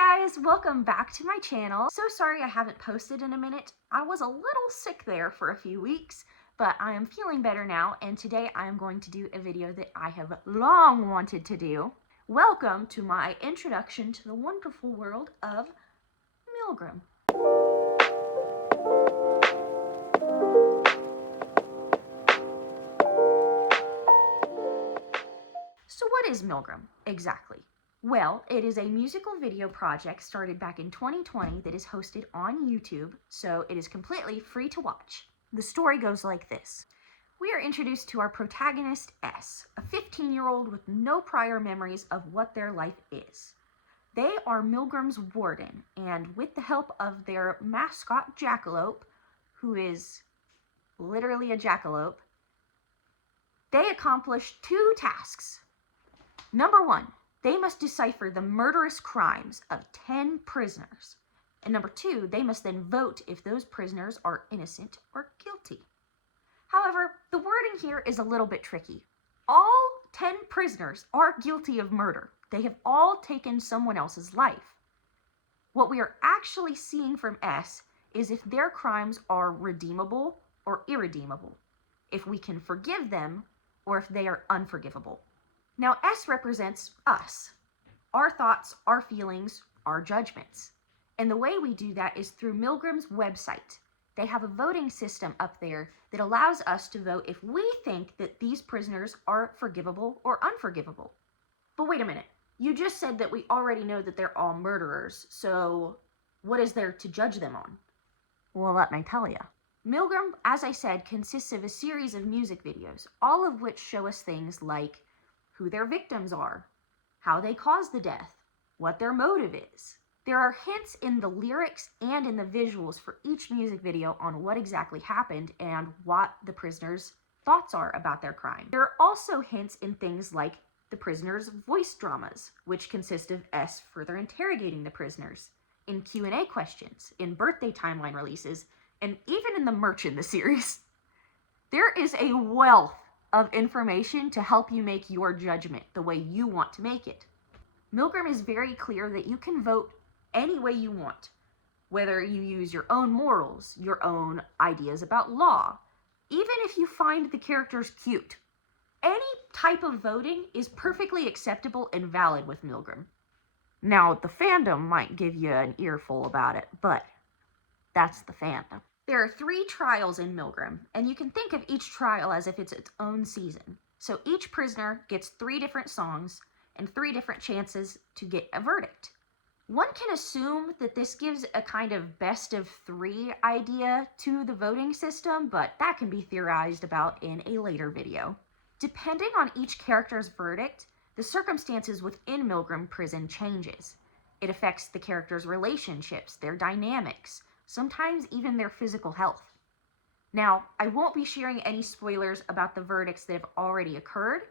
Hi guys, welcome back to my channel. So sorry I haven't posted in a minute. I was a little sick there for a few weeks, but I am feeling better now, and today I am going to do a video that I have long wanted to do. Welcome to my introduction to the wonderful world of MILGRAM. So what is MILGRAM exactly? Well, it is a musical video project started back in 2020 that is hosted on YouTube, so it is completely free to watch. The story goes like this. We are introduced to our protagonist, S, a 15-year-old with no prior memories of what their life is. They are MILGRAM's warden, and with the help of their mascot, Jackalope, who is literally a jackalope, they accomplish two tasks. Number one, they must decipher the murderous crimes of 10 prisoners. And number two, they must then vote if those prisoners are innocent or guilty. However, the wording here is a little bit tricky. All 10 prisoners are guilty of murder. They have all taken someone else's life. What we are actually seeing from S is if their crimes are redeemable or irredeemable, if we can forgive them or if they are unforgivable. Now, S represents us, our thoughts, our feelings, our judgments. And the way we do that is through MILGRAM's website. They have a voting system up there that allows us to vote if we think that these prisoners are forgivable or unforgivable. But wait a minute, you just said that we already know that they're all murderers, so what is there to judge them on? Well, let me tell you. MILGRAM, as I said, consists of a series of music videos, all of which show us things like who their victims are, how they caused the death, what their motive is. There are hints in the lyrics and in the visuals for each music video on what exactly happened and what the prisoners' thoughts are about their crime. There are also hints in things like the prisoners' voice dramas, which consist of S further interrogating the prisoners, in Q&A questions, in birthday timeline releases, and even in the merch in the series. There is a wealth of information to help you make your judgment the way you want to make it. MILGRAM is very clear that you can vote any way you want, whether you use your own morals, your own ideas about law, even if you find the characters cute. Any type of voting is perfectly acceptable and valid with MILGRAM. Now, the fandom might give you an earful about it, but that's the fandom. There are 3 trials in MILGRAM, and you can think of each trial as if it's its own season. So each prisoner gets 3 different songs and 3 different chances to get a verdict. One can assume that this gives a kind of best of 3 idea to the voting system, but that can be theorized about in a later video. Depending on each character's verdict, the circumstances within MILGRAM prison changes. It affects the characters' relationships, their dynamics, sometimes even their physical health. Now, I won't be sharing any spoilers about the verdicts that have already occurred.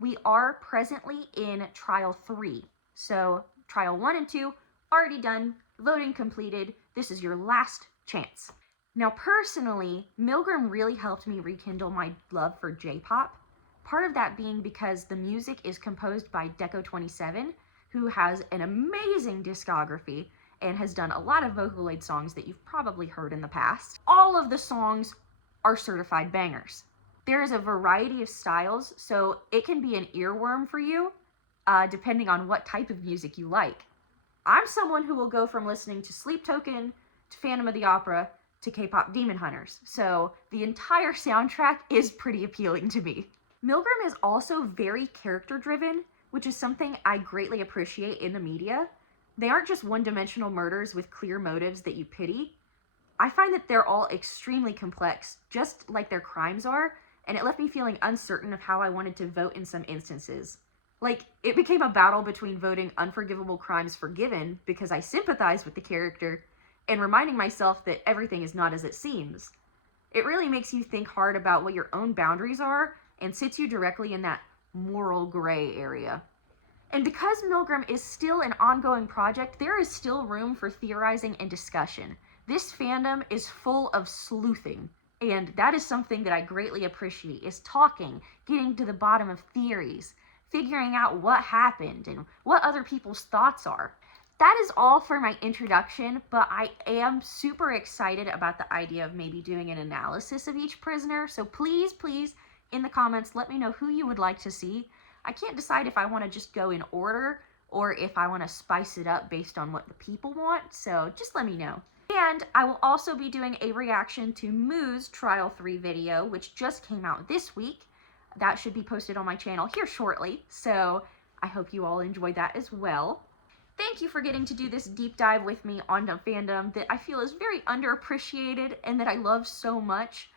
We are presently in Trial 3. So, Trial 1 and 2, already done, voting completed. This is your last chance. Now, personally, MILGRAM really helped me rekindle my love for J-pop. Part of that being because the music is composed by Deco27, who has an amazing discography and has done a lot of Vocaloid songs that you've probably heard in the past. All of the songs are certified bangers. There is a variety of styles, so it can be an earworm for you, depending on what type of music you like. I'm someone who will go from listening to Sleep Token, to Phantom of the Opera, to K-pop Demon Hunters, so the entire soundtrack is pretty appealing to me. MILGRAM is also very character-driven, which is something I greatly appreciate in the media. They aren't just one-dimensional murders with clear motives that you pity. I find that they're all extremely complex, just like their crimes are, and it left me feeling uncertain of how I wanted to vote in some instances. Like, it became a battle between voting unforgivable crimes forgiven because I sympathize with the character, and reminding myself that everything is not as it seems. It really makes you think hard about what your own boundaries are, and sits you directly in that moral gray area. And because MILGRAM is still an ongoing project, there is still room for theorizing and discussion. This fandom is full of sleuthing, and that is something that I greatly appreciate, is talking, getting to the bottom of theories, figuring out what happened and what other people's thoughts are. that is all for my introduction, but I am super excited about the idea of maybe doing an analysis of each prisoner. So please, please, in the comments, let me know who you would like to see. I can't decide if I want to just go in order or if I want to spice it up based on what the people want, so just let me know. And I will also be doing a reaction to Moo's Trial 3 video, which just came out this week. That should be posted on my channel here shortly, so I hope you all enjoyed that as well. Thank you for getting to do this deep dive with me on a fandom that I feel is very underappreciated and that I love so much.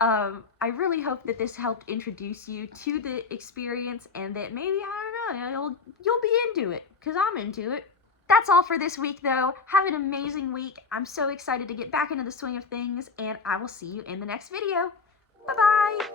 I really hope that this helped introduce you to the experience and that maybe, I don't know, you'll be into it, because I'm into it. That's all for this week, though. Have an amazing week. I'm so excited to get back into the swing of things, and I will see you in the next video. Bye-bye!